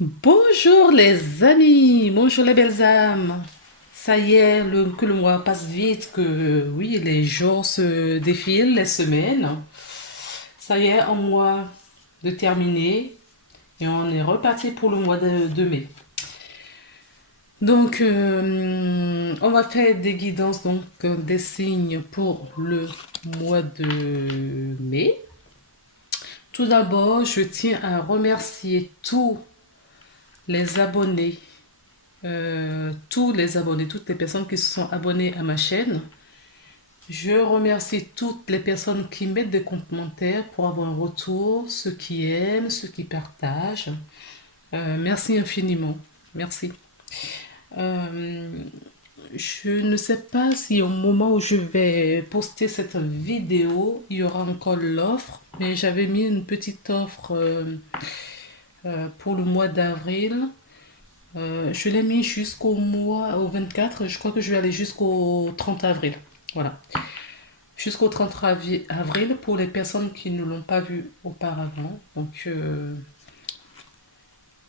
Bonjour les amis, bonjour les belles âmes. Ça y est, que le mois passe vite, que oui, les jours se défilent, les semaines. Ça y est, un mois de terminé et on est reparti pour le mois de mai. Donc, on va faire des guidances, donc des signes pour le mois de mai. Tout d'abord, je tiens à remercier les tous les abonnés, toutes les personnes qui se sont abonnées à ma chaîne. Je remercie toutes les personnes qui mettent des commentaires pour avoir un retour, ceux qui aiment, ceux qui partagent. Merci infiniment. Merci. Euh, je ne sais pas si au moment où je vais poster cette vidéo, il y aura encore l'offre, mais j'avais mis une petite offre pour le mois d'avril. Je l'ai mis au 24. Je crois que je vais aller jusqu'au 30 avril. Voilà. Jusqu'au 30 avril pour les personnes qui ne l'ont pas vu auparavant. Donc,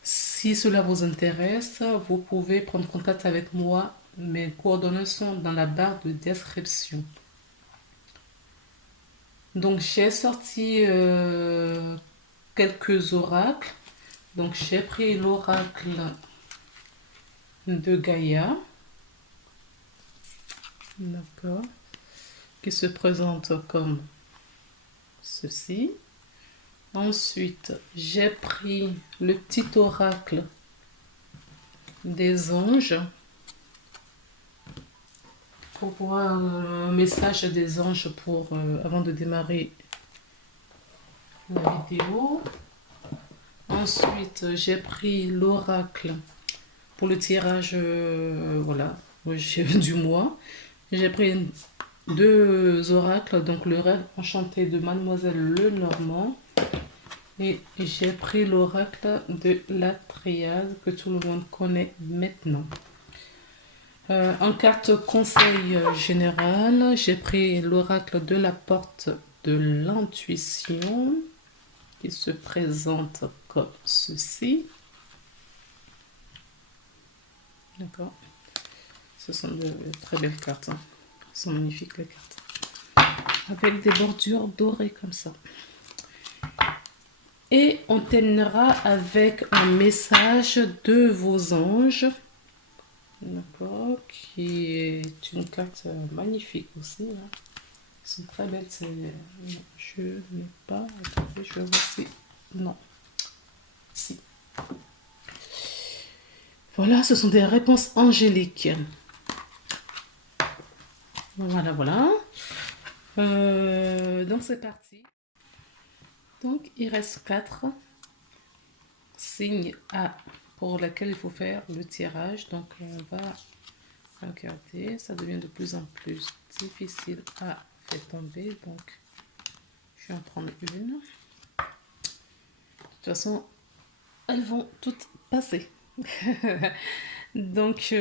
si cela vous intéresse, vous pouvez prendre contact avec moi. Mes coordonnées sont dans la barre de description. Donc, j'ai sorti quelques oracles. Donc, j'ai pris l'oracle de Gaïa. D'accord. Qui se présente comme ceci. Ensuite, j'ai pris le petit oracle des anges pour voir un message des anges avant de démarrer la vidéo. Ensuite, j'ai pris l'oracle pour le tirage voilà, du mois. J'ai pris deux oracles, donc le rêve enchanté de Mademoiselle Lenormand. Et j'ai pris l'oracle de la triade que tout le monde connaît maintenant. En carte conseil général, j'ai pris l'oracle de la porte de l'intuition qui se présente comme ceci. D'accord. Ce sont de très belles cartes. Ce sont magnifiques les cartes. Avec des bordures dorées comme ça. Et on terminera avec un message de vos anges. D'accord. Qui est une carte magnifique aussi. Hein. Elles sont très belles. Je n'ai pas. Attendez, je vais voir si. Non. Si. Voilà, ce sont des réponses angéliques. Voilà, voilà. Donc c'est parti. Donc il reste 4 signes pour lesquels il faut faire le tirage. Donc on va regarder. Ça devient de plus en plus difficile à faire tomber. Donc je vais en prendre une. De toute façon, elles vont toutes passer. Donc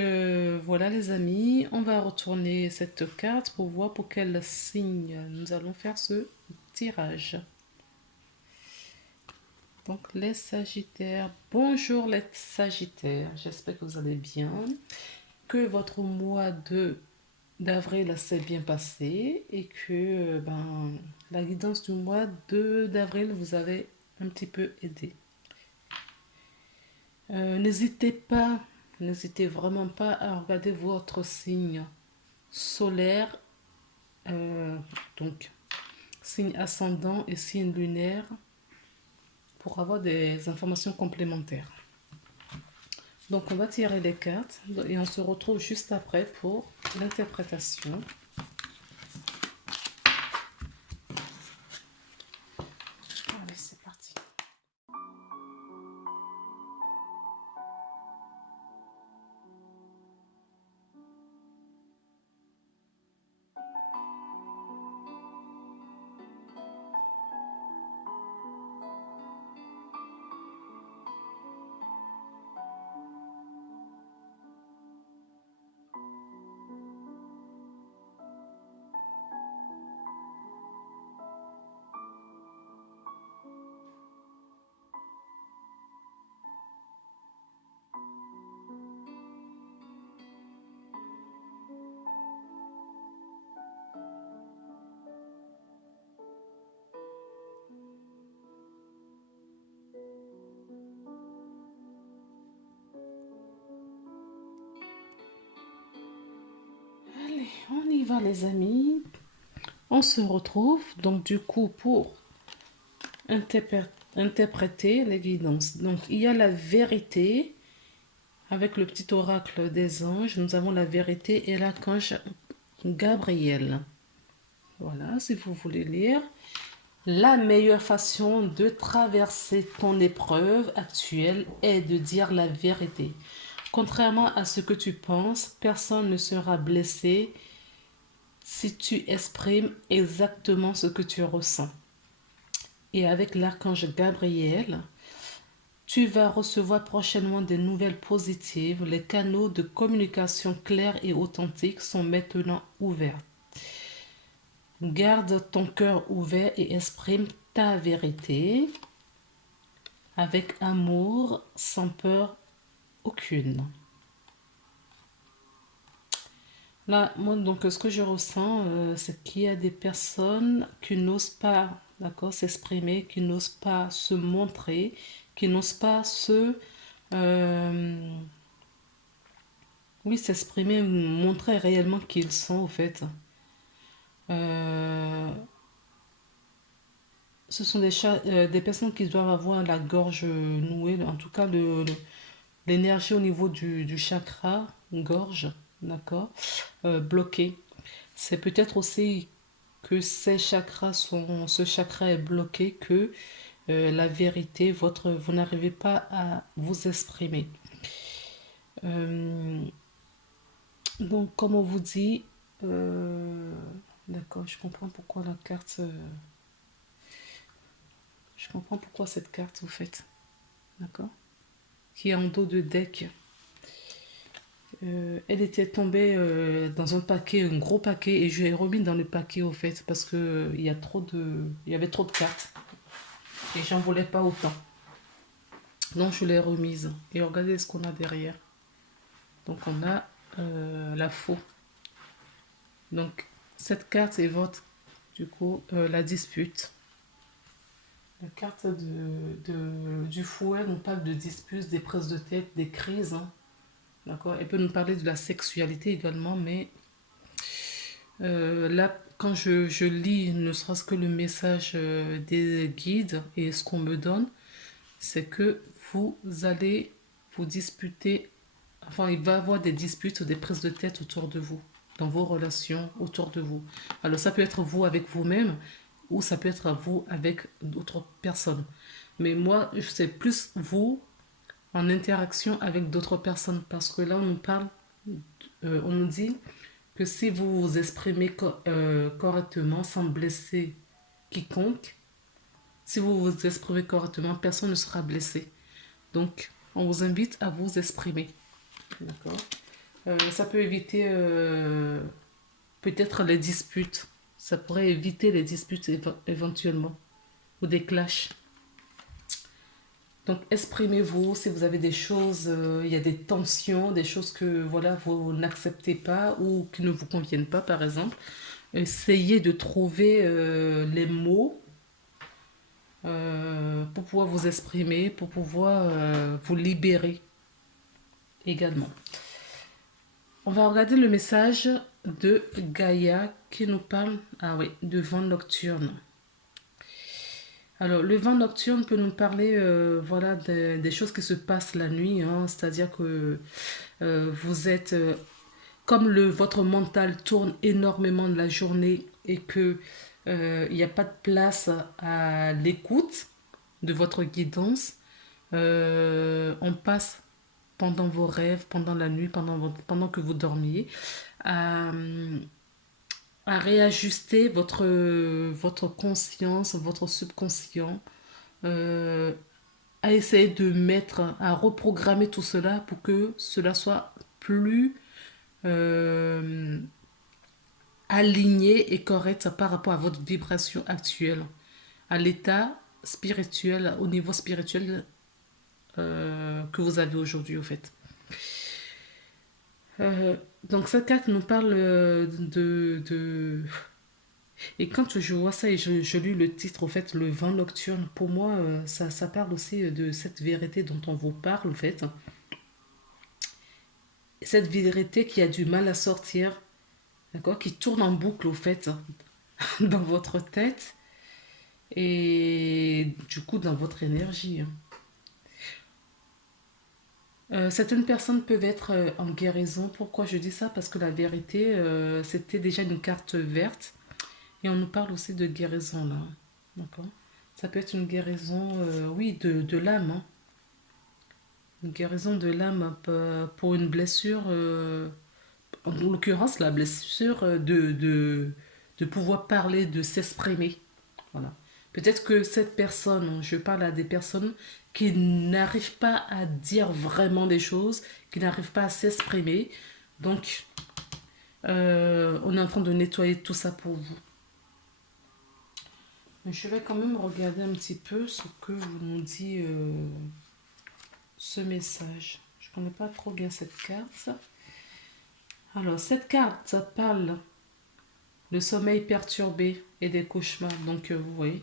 voilà les amis, on va retourner cette carte pour voir pour quel signe nous allons faire ce tirage. Donc les Sagittaires, bonjour les Sagittaires, j'espère que vous allez bien, que votre mois d'avril s'est bien passé et que la guidance du mois d'avril vous avait un petit peu aidé. N'hésitez vraiment pas à regarder votre signe solaire, donc signe ascendant et signe lunaire, pour avoir des informations complémentaires. Donc on va tirer les cartes et on se retrouve juste après pour l'interprétation. Allez, c'est parti. Bonsoir les amis, on se retrouve donc du coup pour interpréter les guidances. Donc il y a la vérité avec le petit oracle des anges, nous avons la vérité et l'archange Gabriel. Voilà, si vous voulez lire. La meilleure façon de traverser ton épreuve actuelle est de dire la vérité. Contrairement à ce que tu penses, personne ne sera blessé si tu exprimes exactement ce que tu ressens. Et avec l'archange Gabriel, tu vas recevoir prochainement des nouvelles positives. Les canaux de communication clairs et authentiques sont maintenant ouverts. Garde ton cœur ouvert et exprime ta vérité avec amour, sans peur aucune. Là, moi, donc, ce que je ressens, c'est qu'il y a des personnes qui n'osent pas, d'accord, s'exprimer, qui n'osent pas se montrer, qui n'osent pas euh, oui, s'exprimer, montrer réellement qui ils sont, au fait. Euh, Ce sont des personnes qui doivent avoir la gorge nouée, en tout cas l'énergie au niveau du chakra, gorge, d'accord, bloquée. C'est peut-être aussi que ce chakra est bloqué, que la vérité, vous n'arrivez pas à vous exprimer. Euh, donc, comme on vous dit, euh, d'accord, je comprends pourquoi la carte, je comprends pourquoi cette carte, vous faites, d'accord, qui est en dos de deck. Elle était tombée dans un paquet, un gros paquet, et je l'ai remis dans le paquet au fait parce que il y avait trop de cartes et j'en voulais pas autant. Donc je l'ai remise et regardez ce qu'on a derrière. Donc on a la faux. Donc cette carte évoque du coup la dispute. La carte du fouet nous parle de disputes, des prises de tête, des crises, hein. D'accord. Elle peut nous parler de la sexualité également, mais là, quand je lis ne serait-ce que le message des guides et ce qu'on me donne, c'est que vous allez vous disputer, enfin, il va y avoir des disputes ou des prises de tête autour de vous, dans vos relations autour de vous. Alors, ça peut être vous avec vous-même ou ça peut être vous avec d'autres personnes. Mais moi, c'est plus vous en interaction avec d'autres personnes parce que là, on nous parle, on nous dit que si vous vous exprimez correctement sans blesser quiconque, si vous vous exprimez correctement, personne ne sera blessé. Donc, on vous invite à vous exprimer. D'accord. Ça peut éviter peut-être les disputes. Ça pourrait éviter les disputes éventuellement ou des clashs. Donc, exprimez-vous si vous avez des choses, il y a des tensions, des choses que voilà, vous n'acceptez pas ou qui ne vous conviennent pas, par exemple. Essayez de trouver les mots pour pouvoir vous exprimer, pour pouvoir vous libérer également. On va regarder le message de Gaïa qui nous parle de vent nocturne. Alors, le vent nocturne peut nous parler voilà, des choses qui se passent la nuit, hein, c'est-à-dire que vous êtes, comme votre mental tourne énormément de la journée et que il n'y a pas de place à l'écoute de votre guidance, on passe pendant vos rêves, pendant la nuit, pendant que vous dormiez, à, à réajuster votre conscience, votre subconscient, euh, à essayer à reprogrammer tout cela pour que cela soit plus euh, aligné et correct par rapport à votre vibration actuelle, à l'état spirituel, au niveau spirituel que vous avez aujourd'hui au fait. Donc cette carte nous parle Et quand je vois ça et je lis le titre, au fait, le vent nocturne, pour moi, ça parle aussi de cette vérité dont on vous parle, au fait. Cette vérité qui a du mal à sortir d'accord, qui tourne en boucle au fait dans votre tête et du coup dans votre énergie. Certaines personnes peuvent être en guérison. Pourquoi je dis ça? Parce que la vérité, c'était déjà une carte verte. Et on nous parle aussi de guérison là. D'accord? Ça peut être une guérison, oui, de l'âme, hein. Une guérison de l'âme pour une blessure, en l'occurrence la blessure de pouvoir parler, de s'exprimer. Voilà. Peut-être que cette personne, je parle à des personnes qui n'arrivent pas à dire vraiment des choses, qui n'arrivent pas à s'exprimer. Donc, on est en train de nettoyer tout ça pour vous. Je vais quand même regarder un petit peu ce que vous nous dit ce message. Je ne connais pas trop bien cette carte. Alors, cette carte, ça parle de sommeil perturbé et des cauchemars. Donc, vous voyez,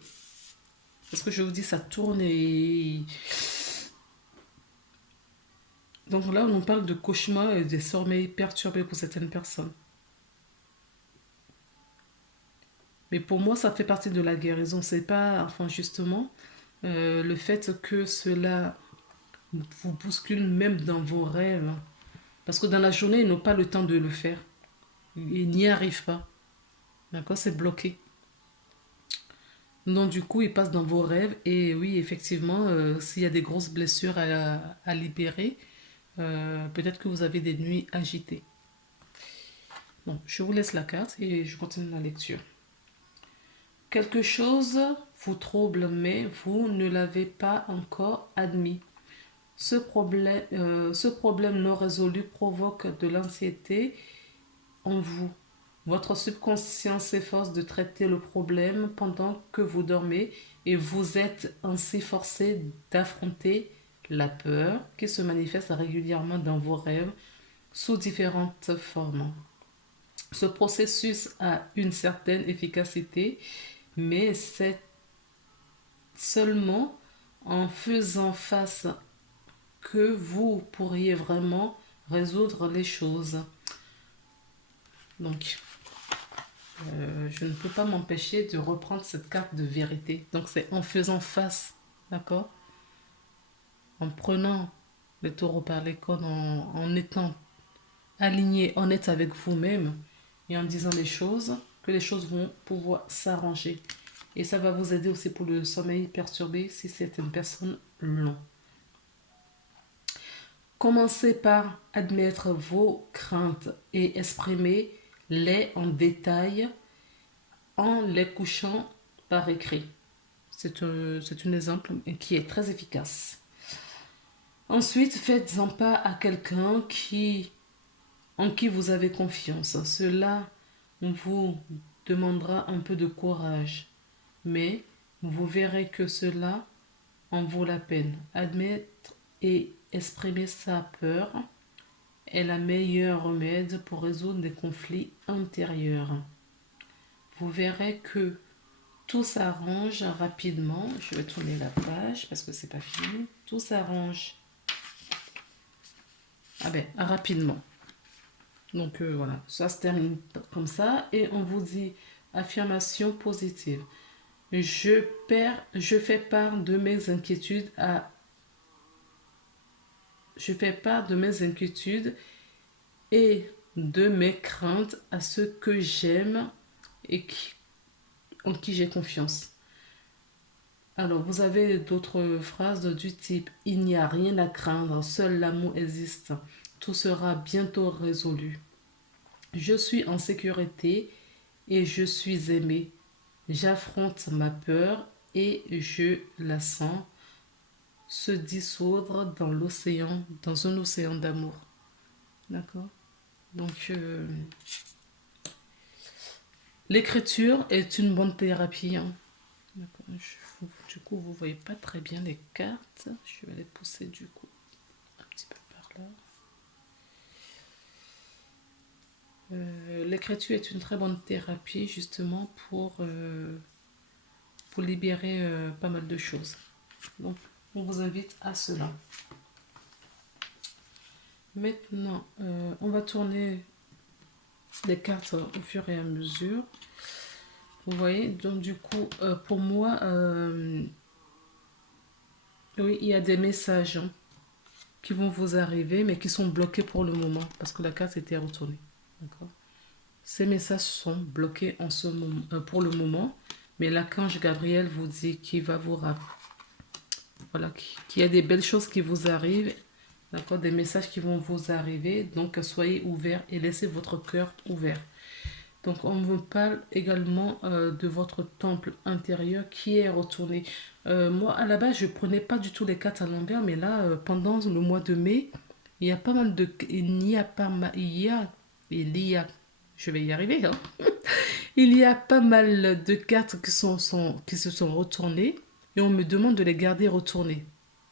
parce que je vous dis, ça tourne et... Donc là, on parle de cauchemars et des sommeils perturbés pour certaines personnes. Mais pour moi, ça fait partie de la guérison. C'est pas, enfin, justement, le fait que cela vous bouscule même dans vos rêves. Parce que dans la journée, ils n'ont pas le temps de le faire. Ils n'y arrivent pas. D'accord? C'est bloqué. Donc, du coup, ils passent dans vos rêves. Et oui, effectivement, s'il y a des grosses blessures à libérer, peut-être que vous avez des nuits agitées. Bon, je vous laisse la carte et je continue la lecture. Quelque chose vous trouble, mais vous ne l'avez pas encore admis. Ce problème non résolu provoque de l'anxiété en vous. Votre subconscient s'efforce de traiter le problème pendant que vous dormez et vous êtes ainsi forcé d'affronter la peur qui se manifeste régulièrement dans vos rêves sous différentes formes. Ce processus a une certaine efficacité, mais c'est seulement en faisant face que vous pourriez vraiment résoudre les choses. Donc, je ne peux pas m'empêcher de reprendre cette carte de vérité. Donc, c'est en faisant face, d'accord? En prenant le taureau par les cornes, en étant aligné, honnête avec vous-même et en disant les choses, que les choses vont pouvoir s'arranger. Et ça va vous aider aussi pour le sommeil perturbé si c'est une personne long. Commencez par admettre vos craintes et exprimez-les en détail en les couchant par écrit. C'est un exemple qui est très efficace. Ensuite, faites-en part à quelqu'un en qui vous avez confiance. Cela vous demandera un peu de courage, mais vous verrez que cela en vaut la peine. Admettre et exprimer sa peur est la meilleure remède pour résoudre des conflits intérieurs. Vous verrez que tout s'arrange rapidement. Je vais tourner la page parce que c'est pas fini. Tout s'arrange rapidement. Donc voilà, ça se termine comme ça et on vous dit affirmation positive. Je fais part de mes inquiétudes et de mes craintes à ceux que j'aime et en qui j'ai confiance. Alors, vous avez d'autres phrases du type il n'y a rien à craindre, seul l'amour existe. Tout sera bientôt résolu. Je suis en sécurité et je suis aimé. J'affronte ma peur et je la sens se dissoudre dans un océan d'amour. D'accord? Donc, l'écriture est une bonne thérapie, hein. D'accord. Du coup, vous voyez pas très bien les cartes. Je vais les pousser du coup un petit peu par là. L'écriture est une très bonne thérapie justement pour libérer pas mal de choses. Donc, on vous invite à cela. Maintenant, on va tourner les cartes au fur et à mesure. Vous voyez, donc du coup, pour moi, oui, il y a des messages hein, qui vont vous arriver, mais qui sont bloqués pour le moment, parce que la carte était retournée. D'accord. Ces messages sont bloqués en ce moment, pour le moment, mais l'archange Gabriel vous dit qu'il va vous rappeler. Voilà, qu'il y a des belles choses qui vous arrivent, d'accord, des messages qui vont vous arriver, donc soyez ouverts et laissez votre cœur ouvert. Donc on me parle également de votre temple intérieur qui est retourné. Moi à la base je prenais pas du tout les cartes à l'envers, mais là pendant le mois de mai, il y a pas mal de, il y a pas mal, je vais y arriver, hein. Il y a pas mal de cartes qui se sont retournées et on me demande de les garder retournées.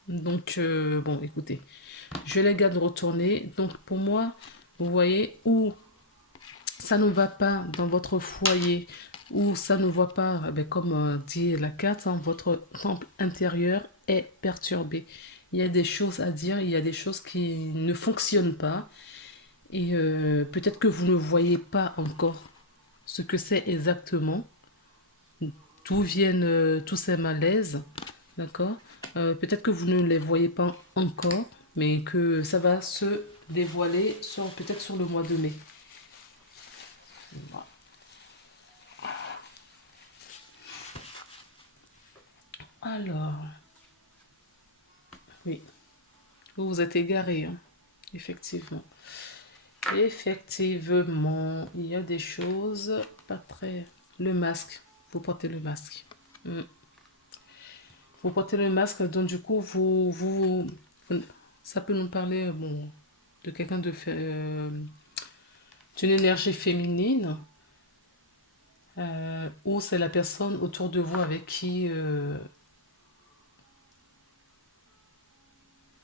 Donc bon écoutez, je les garde retournées. Donc pour moi, vous voyez où ça ne va pas dans votre foyer, ou ça ne va pas, comme dit la carte, hein, votre temple intérieur est perturbé. Il y a des choses à dire, il y a des choses qui ne fonctionnent pas, et peut-être que vous ne voyez pas encore ce que c'est exactement, d'où viennent tous ces malaises, d'accord. Peut-être que vous ne les voyez pas encore, mais que ça va se dévoiler peut-être sur le mois de mai. Voilà. Alors, oui, vous vous êtes égaré, hein. Effectivement. Effectivement, il y a des choses pas très... Le masque, vous portez le masque. Mm. Vous portez le masque, donc du coup, ça peut nous parler bon, de quelqu'un d'une énergie féminine, ou c'est la personne autour de vous avec qui...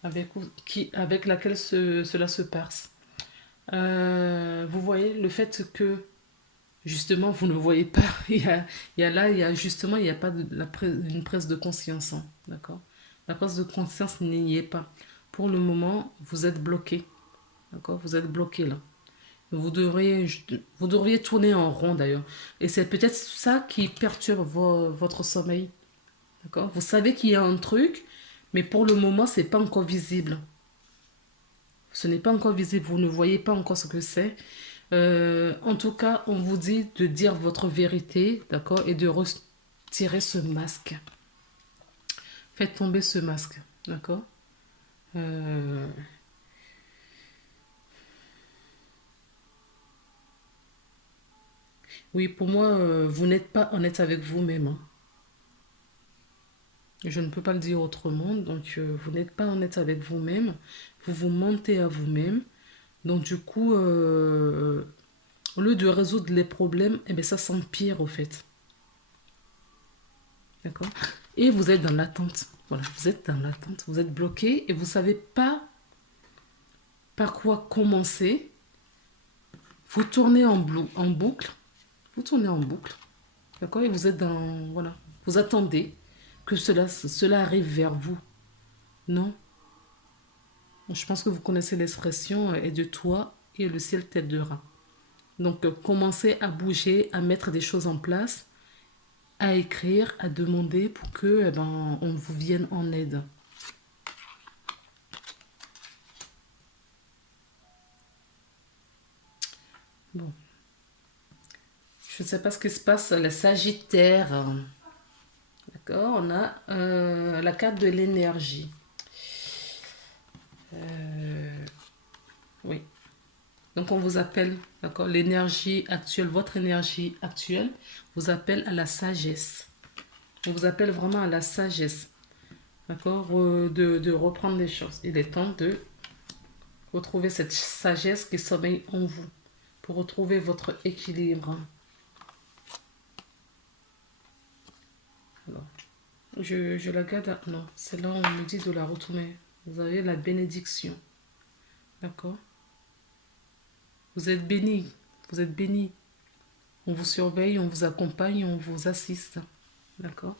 avec laquelle cela se passe. Vous voyez le fait que justement vous ne voyez pas, il y a justement il n'y a pas une prise de conscience, hein, d'accord. La prise de conscience n'y est pas. Pour le moment, vous êtes bloqué, d'accord, vous êtes bloqué là. Vous devriez tourner en rond d'ailleurs. Et c'est peut-être ça qui perturbe votre sommeil, d'accord. Vous savez qu'il y a un truc, mais pour le moment, c'est pas encore visible. Ce n'est pas encore visible, vous ne voyez pas encore ce que c'est. En tout cas, on vous dit de dire votre vérité, d'accord, et de retirer ce masque. Faites tomber ce masque, d'accord. Euh, Oui, pour moi, vous n'êtes pas honnête avec vous-même, hein. Je ne peux pas le dire autrement. Donc, vous n'êtes pas honnête avec vous-même. Vous vous mentez à vous-même. Donc, du coup, au lieu de résoudre les problèmes, eh bien, ça s'empire au fait. D'accord. Et vous êtes dans l'attente. Voilà, vous êtes dans l'attente. Vous êtes bloqué et vous ne savez pas par quoi commencer. Vous tournez en boucle. Vous tournez en boucle. D'accord. Et vous êtes dans... Voilà. Vous attendez que cela arrive vers vous. Non. Je pense que vous connaissez l'expression et de toi et le ciel t'aidera. Donc, commencez à bouger, à mettre des choses en place, à écrire, à demander pour que on vous vienne en aide. Bon. Je ne sais pas ce qui se passe, les Sagittaires. D'accord, on a la carte de l'énergie. Oui. Donc on vous appelle, d'accord, l'énergie actuelle, votre énergie actuelle vous appelle à la sagesse. On vous appelle vraiment à la sagesse. D'accord, de reprendre les choses. Il est temps de retrouver cette sagesse qui sommeille en vous pour retrouver votre équilibre. Alors, je la garde. Non, c'est là où on me dit de la retourner. Vous avez la bénédiction. D'accord. Vous êtes béni. Vous êtes béni. On vous surveille, on vous accompagne, on vous assiste. D'accord.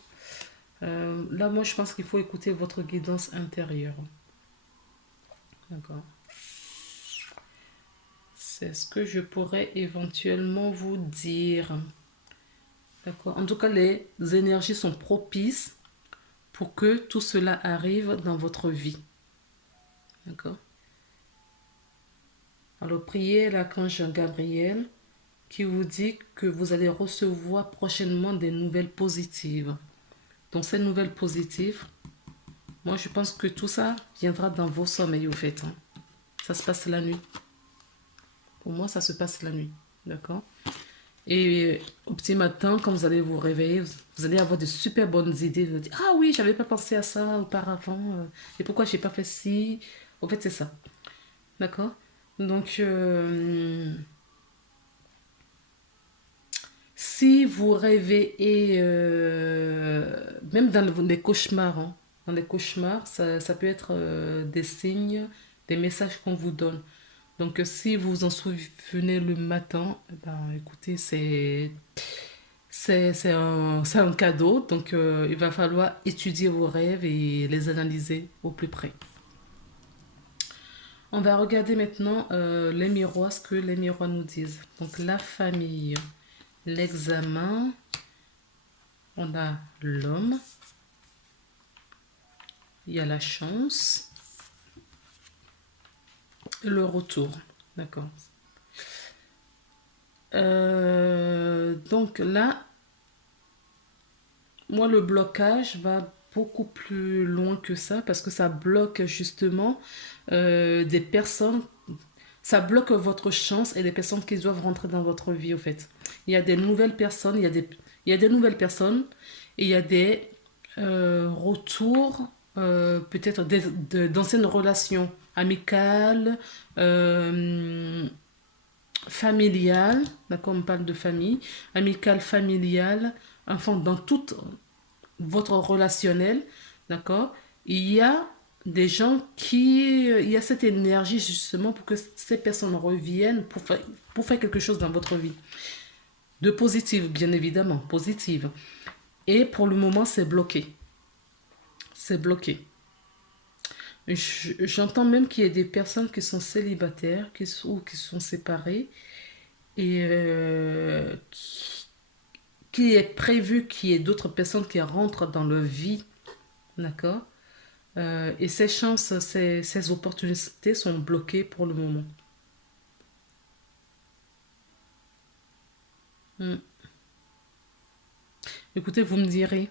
Là, moi, je pense qu'il faut écouter votre guidance intérieure. D'accord. C'est ce que je pourrais éventuellement vous dire. D'accord. En tout cas, les énergies sont propices pour que tout cela arrive dans votre vie. D'accord. Alors, priez l'archange Gabriel qui vous dit que vous allez recevoir prochainement des nouvelles positives. Donc, ces nouvelles positives, moi, je pense que tout ça viendra dans vos sommeils, au fait. Hein. Ça se passe la nuit. Pour moi, ça se passe la nuit. D'accord. Et au petit matin, quand vous allez vous réveiller, vous allez avoir de super bonnes idées. Vous allez dire, ah oui, j'avais pas pensé à ça auparavant. Et pourquoi j'ai pas fait ci? En fait, c'est ça. D'accord. Donc, si vous rêvez et même dans les cauchemars, hein, dans les cauchemars, ça peut être des signes, des messages qu'on vous donne. Donc, si vous vous en souvenez le matin, eh ben, écoutez, c'est un cadeau. Donc, il va falloir étudier vos rêves et les analyser au plus près. On va regarder maintenant les miroirs, ce que les miroirs nous disent. Donc, la famille, l'examen, on a l'homme, il y a la chance et le retour. D'accord. Donc là, moi, le blocage va beaucoup plus loin que ça parce que ça bloque justement des personnes. Ça bloque votre chance et les personnes qui doivent rentrer dans votre vie, au fait. Il y a des nouvelles personnes, il y a des nouvelles personnes et il y a des retours, peut-être d'anciennes relations amicales, euh, familiales, d'accord, on parle de famille, amicale, familiale, enfin, dans toute votre relationnel, d'accord, il y a des gens il y a cette énergie justement pour que ces personnes reviennent pour faire quelque chose dans votre vie. De positive, bien évidemment, positive. Et pour le moment, c'est bloqué. C'est bloqué. J'entends même qu'il y a des personnes qui sont célibataires ou qui sont séparées et qui est prévu qu'il y ait d'autres personnes qui rentrent dans leur vie, d'accord. Et ces chances, ces opportunités sont bloquées pour le moment. Mm. Écoutez, vous me direz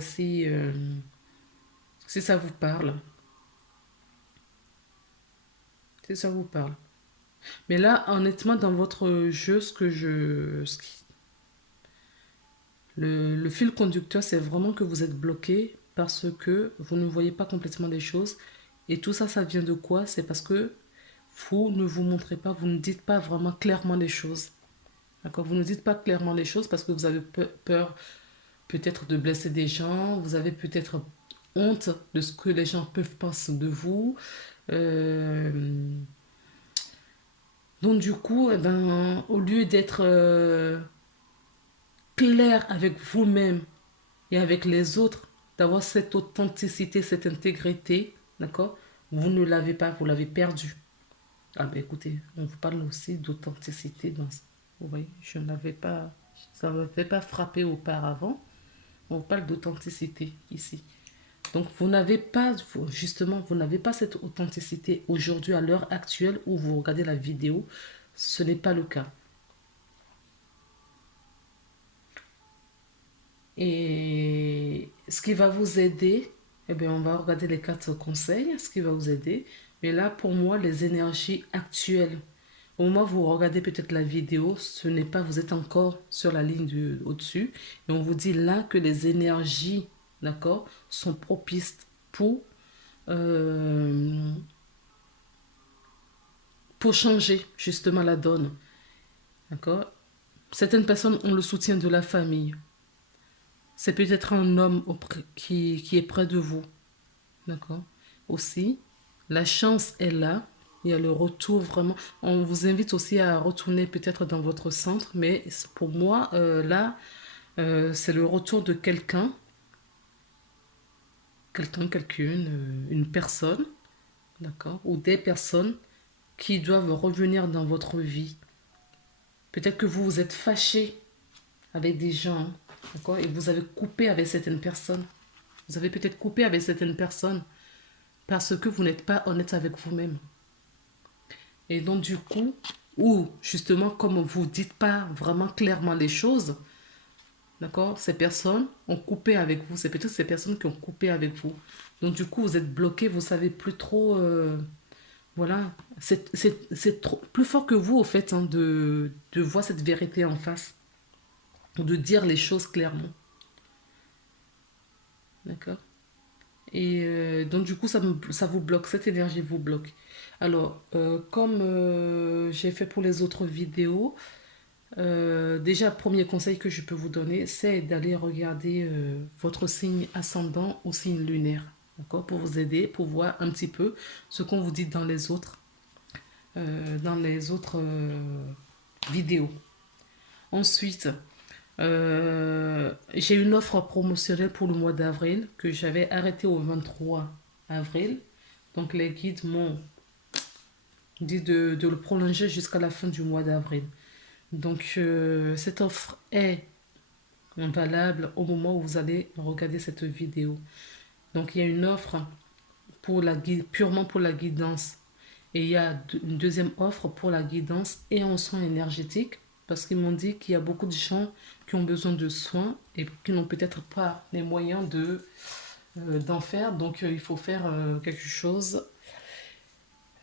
si ça vous parle, si ça vous parle. Mais là, honnêtement, dans votre jeu, le fil conducteur, c'est vraiment que vous êtes bloqué parce que vous ne voyez pas complètement les choses. Et tout ça, ça vient de quoi? C'est parce que vous ne vous montrez pas, vous ne dites pas vraiment clairement les choses. D'accord? Vous ne dites pas clairement les choses parce que vous avez peur peut-être de blesser des gens, vous avez peut-être honte de ce que les gens peuvent penser de vous. Euh, donc du coup, eh ben, au lieu d'être clair avec vous-même et avec les autres, d'avoir cette authenticité, cette intégrité, d'accord, vous ne l'avez pas, vous l'avez perdu. Ah ben écoutez, on vous parle aussi d'authenticité dans ça. Vous voyez, je n'avais pas, ça ne m'avait pas frappé auparavant. On vous parle d'authenticité ici. Donc vous n'avez pas, justement, vous n'avez pas cette authenticité aujourd'hui à l'heure actuelle où vous regardez la vidéo. Ce n'est pas le cas. Et ce qui va vous aider, eh bien, on va regarder les quatre conseils, ce qui va vous aider. Mais là, pour moi, les énergies actuelles, au moment où vous regardez peut-être la vidéo, ce n'est pas, vous êtes encore sur la ligne au-dessus. Et on vous dit là que les énergies, d'accord, sont propices pour, euh, pour changer justement la donne. D'accord? Certaines personnes ont le soutien de la famille. C'est peut-être un homme qui est près de vous. D'accord? Aussi, la chance est là. Il y a le retour vraiment. On vous invite aussi à retourner peut-être dans votre centre, mais pour moi, là, c'est le retour de quelqu'une, une personne, d'accord, ou des personnes qui doivent revenir dans votre vie. Peut-être que vous vous êtes fâché avec des gens, hein, d'accord? Et vous avez coupé avec certaines personnes. Vous avez peut-être coupé avec certaines personnes parce que vous n'êtes pas honnête avec vous-même. Et donc, du coup, ou justement, comme vous ne dites pas vraiment clairement les choses, d'accord, ces personnes ont coupé avec vous. C'est peut-être ces personnes qui ont coupé avec vous. Donc, du coup, vous êtes bloqué, vous ne savez plus trop. Voilà. C'est plus fort que vous, au fait, hein, de voir cette vérité en face, de dire les choses clairement. D'accord? Et donc, du coup, ça vous bloque, cette énergie vous bloque. Alors, comme j'ai fait pour les autres vidéos, déjà, premier conseil que je peux vous donner, c'est d'aller regarder votre signe ascendant ou signe lunaire, d'accord, pour vous aider, pour voir un petit peu ce qu'on vous dit dans les autres vidéos. Ensuite, j'ai une offre promotionnelle pour le mois d'avril que j'avais arrêtée au 23 avril. Donc les guides m'ont dit de le prolonger jusqu'à la fin du mois d'avril. Donc cette offre est valable au moment où vous allez regarder cette vidéo. Donc il y a une offre pour purement pour la guidance. Et il y a une deuxième offre pour la guidance et en soins énergétiques. Parce qu'ils m'ont dit qu'il y a beaucoup de gens qui ont besoin de soins et qui n'ont peut-être pas les moyens d'en faire. Donc il faut faire quelque chose.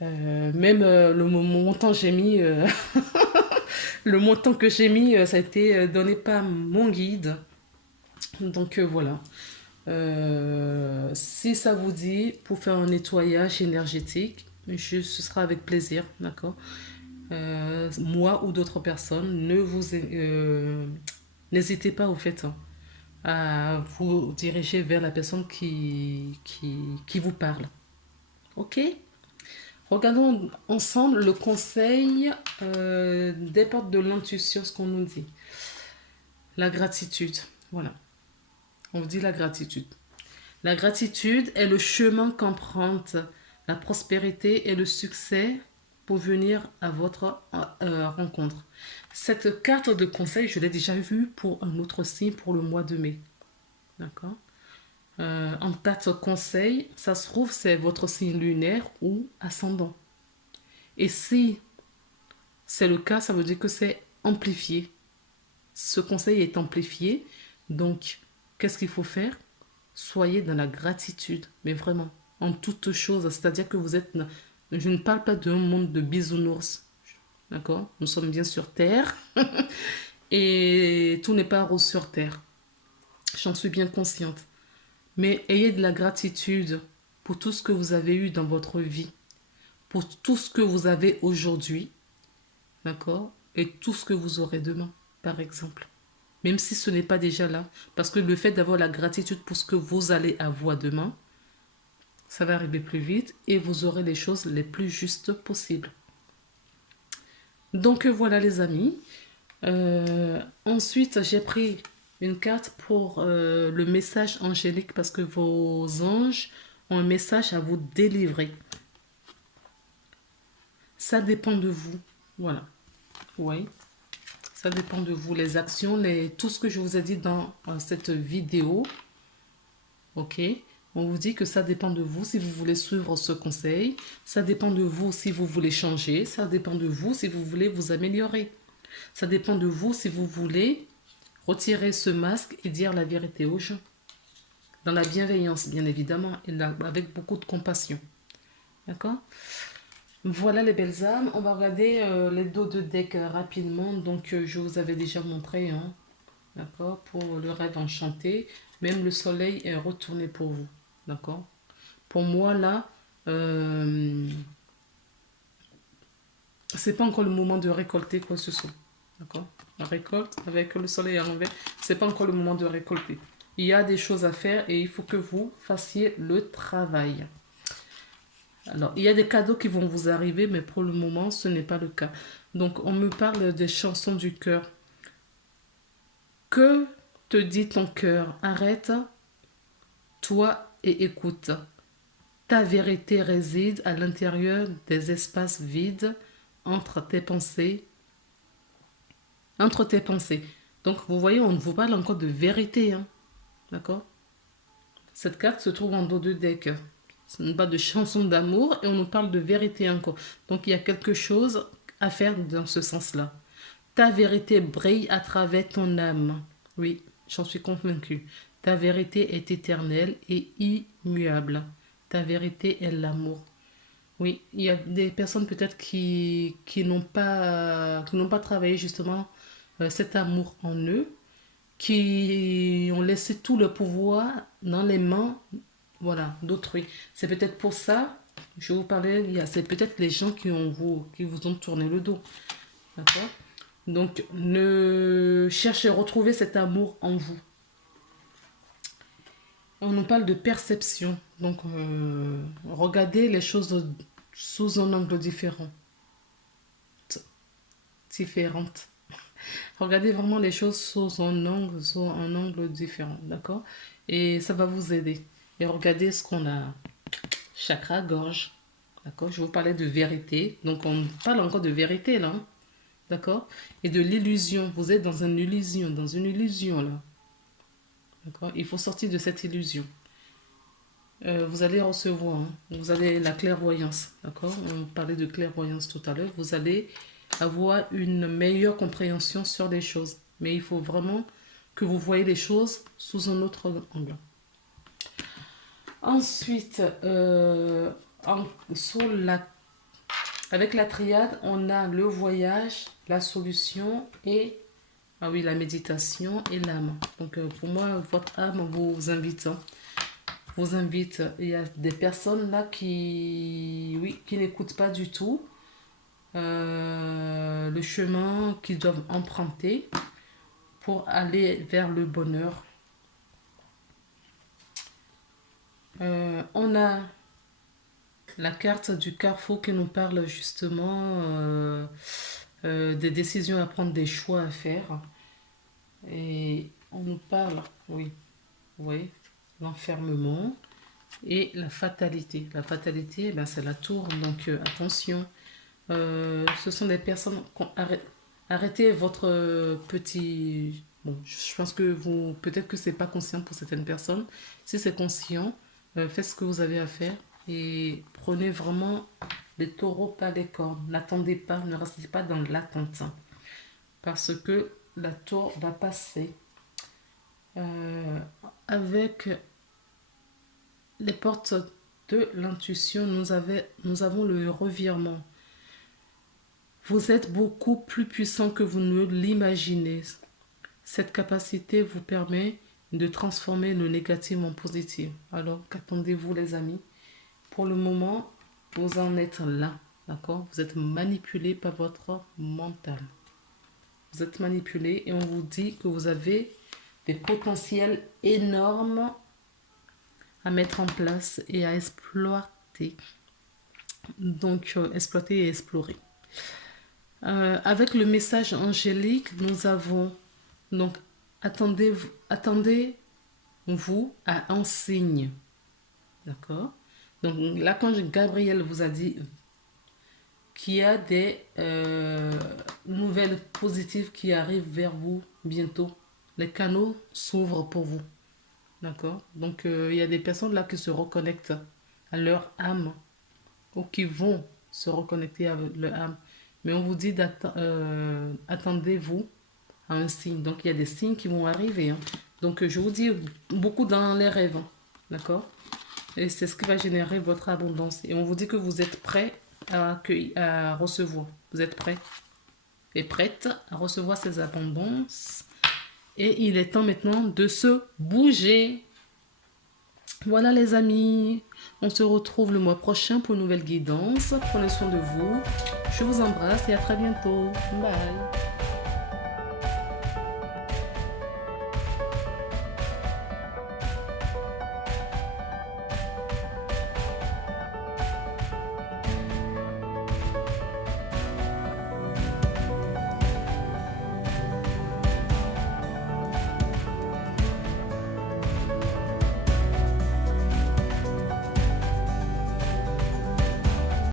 Même le montant j'ai mis, le montant que j'ai mis, ça a été donné par mon guide. Donc voilà. Si ça vous dit, pour faire un nettoyage énergétique, ce sera avec plaisir, d'accord? Moi ou d'autres personnes, n'hésitez pas au fait, hein, à vous diriger vers la personne qui vous parle. Ok? Regardons ensemble le conseil des portes de l'intuition, ce qu'on nous dit. La gratitude. Voilà. On vous dit la gratitude. La gratitude est le chemin qu'emprunte la prospérité et le succès pour venir à votre rencontre. Cette carte de conseil, je l'ai déjà vue pour un autre signe pour le mois de mai. D'accord? En carte conseil, ça se trouve, c'est votre signe lunaire ou ascendant. Et si c'est le cas, ça veut dire que c'est amplifié. Ce conseil est amplifié. Donc, qu'est-ce qu'il faut faire? Soyez dans la gratitude, mais vraiment, en toutes choses. C'est-à-dire que vous êtes... Je ne parle pas d'un monde de bisounours, d'accord? Nous sommes bien sur Terre et tout n'est pas rose sur Terre. J'en suis bien consciente. Mais ayez de la gratitude pour tout ce que vous avez eu dans votre vie, pour tout ce que vous avez aujourd'hui, d'accord? Et tout ce que vous aurez demain, par exemple. Même si ce n'est pas déjà là. Parce que le fait d'avoir la gratitude pour ce que vous allez avoir demain, ça va arriver plus vite et vous aurez les choses les plus justes possibles. Donc voilà les amis. Ensuite, j'ai pris une carte pour le message angélique parce que vos anges ont un message à vous délivrer. Ça dépend de vous. Voilà. Oui. Ça dépend de vous. Les actions, tout ce que je vous ai dit dans cette vidéo. Ok. On vous dit que ça dépend de vous si vous voulez suivre ce conseil. Ça dépend de vous si vous voulez changer. Ça dépend de vous si vous voulez vous améliorer. Ça dépend de vous si vous voulez retirer ce masque et dire la vérité aux gens. Dans la bienveillance, bien évidemment, et avec beaucoup de compassion. D'accord? Voilà les belles âmes. On va regarder les dos de deck rapidement. Donc, je vous avais déjà montré, hein, d'accord, pour le rêve enchanté. Même le soleil est retourné pour vous. D'accord? Pour moi, là, c'est pas encore le moment de récolter quoi que ce soit. D'accord? La récolte avec le soleil à l'envers, c'est pas encore le moment de récolter. Il y a des choses à faire et il faut que vous fassiez le travail. Alors, il y a des cadeaux qui vont vous arriver, mais pour le moment, ce n'est pas le cas. Donc, on me parle des chansons du cœur. Que te dit ton cœur? Arrête, toi, et écoute. Ta vérité réside à l'intérieur des espaces vides entre tes pensées. Entre tes pensées. Donc, vous voyez, on vous parle encore de vérité. Hein. D'accord? Cette carte se trouve en dos de deck. Ce n'est pas de chanson d'amour et on nous parle de vérité encore. Donc, il y a quelque chose à faire dans ce sens-là. Ta vérité brille à travers ton âme. Oui, j'en suis convaincue. Ta vérité est éternelle et immuable. Ta vérité est l'amour. Oui, il y a des personnes peut-être qui n'ont pas travaillé justement cet amour en eux, qui ont laissé tout le pouvoir dans les mains, voilà, d'autrui. C'est peut-être pour ça, je vous parlais, c'est peut-être les gens qui vous ont tourné le dos. D'accord? Donc, ne cherchez à retrouver cet amour en vous. On nous parle de perception. Donc, regardez les choses sous un angle différent. Différente. Regardez vraiment les choses sous un angle différent. D'accord? Et ça va vous aider. Et regardez ce qu'on a. Chakra gorge. D'accord? Je vous parlais de vérité. Donc, on parle encore de vérité là. Hein. D'accord? Et de l'illusion. Vous êtes dans une illusion là. D'accord? Il faut sortir de cette illusion. Vous allez recevoir, hein. Vous avez la clairvoyance. D'accord? On parlait de clairvoyance tout à l'heure. Vous allez avoir une meilleure compréhension sur les choses. Mais il faut vraiment que vous voyez les choses sous un autre angle. Ensuite, avec la triade, on a le voyage, la solution et la méditation et l'âme. Donc pour moi, votre âme vous invite. Hein, vous invite. Il y a des personnes là qui n'écoutent pas du tout le chemin qu'ils doivent emprunter pour aller vers le bonheur. On a la carte du carrefour qui nous parle justement des décisions à prendre, des choix à faire. Et on nous parle, oui, l'enfermement et la fatalité. La fatalité, c'est la tour, donc attention. Ce sont des personnes qui ont arrêté votre petit... Bon, je pense que peut-être que c'est pas conscient pour certaines personnes. Si c'est conscient, faites ce que vous avez à faire et prenez vraiment les taureaux par les cornes. N'attendez pas, ne restez pas dans l'attente. Parce que la tour va passer. Avec les portes de l'intuition, nous avons le revirement. Vous êtes beaucoup plus puissant que vous ne l'imaginez. Cette capacité vous permet de transformer le négatif en positif. Alors, qu'attendez-vous les amis? Pour le moment, vous en êtes là. D'accord? Vous êtes manipulé par votre mental. Vous êtes manipulé et on vous dit que vous avez des potentiels énormes à mettre en place et à exploiter. Donc, exploiter et explorer. Avec le message angélique, nous avons donc attendez-vous à un signe. D'accord? Donc l'archange Gabriel vous a dit qu'il y a des nouvelles positives qui arrivent vers vous bientôt. Les canaux s'ouvrent pour vous. D'accord? Donc il y a des personnes là qui se reconnectent à leur âme ou qui vont se reconnecter à leur âme. Mais on vous dit attendez-vous à un signe. Donc, il y a des signes qui vont arriver. Hein. Donc, je vous dis beaucoup dans les rêves. Hein. D'accord? Et c'est ce qui va générer votre abondance. Et on vous dit que vous êtes prêt à recevoir. Vous êtes prêt et prête à recevoir ces abondances. Et il est temps maintenant de se bouger. Voilà les amis. On se retrouve le mois prochain pour une nouvelle guidance. Prenez soin de vous. Je vous embrasse et à très bientôt. Bye.